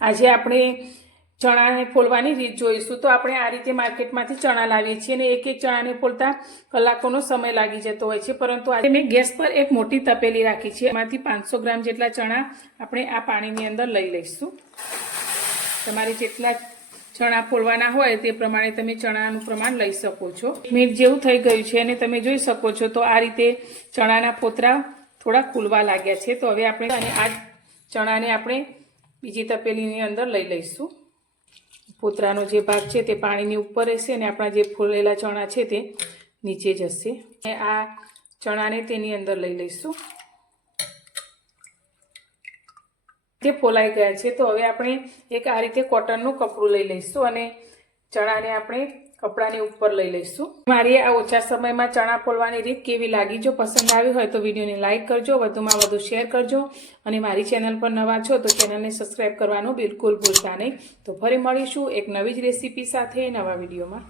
આજે આપણે ચણાને ફોલવાની રીત જોઈશું। તો આપણે આ રીતે માર્કેટમાંથી ચણા લાવીએ છીએ અને એક એક ચણાને ફોલતા કલાકોનો સમય લાગી જતો હોય છે, પરંતુ આજે મેં ગેસ પર એક મોટી તપેલી રાખી છે, એમાંથી 500 ગ્રામ જેટલા ચણા આપણે આ પાણીની અંદર લઈ લઈશું। તમારે જેટલા ચણા ફોલવાના હોય તે પ્રમાણે તમે ચણાનું પ્રમાણ લઈ શકો છો। 1 મિનિટ જેવું થઈ ગયું છે અને તમે જોઈ શકો છો તો આ રીતે ચણાના ફોતરા થોડા ખુલવા લાગ્યા છે। તો હવે આપણે અને આ ચણાને આપણે બીજી તપેલીની અંદર લઈ લઈશું। ફોતરાનો જે ભાગ છે તે પાણીની ઉપર રહેશે અને આપણા જે ફોલેલા ચણા છે તે નીચે જશે। અને આ ચણાને તેની અંદર લઈ લઈશું। તે ફોલાઈ ગયા છે તો હવે આપણે એક આ રીતે કોટનનું કપડું લઈ લઈશું અને ચણાને આપણે કપડાની ઉપર લઈ લઈશું। મારી આ ઓછા સમયમાં ચણા ફોલવાની રીત કેવી લાગી? જો પસંદ આવી હોય તો વિડીયોને લાઇક કરજો, વધુમાં વધુ શેર કરજો અને મારી ચેનલ પર નવા છો તો ચેનલને સબસ્ક્રાઈબ કરવાનું બિલકુલ ભૂલતા નહીં। તો ફરી મળીશું એક નવી જ રેસીપી સાથે નવા વિડીયોમાં।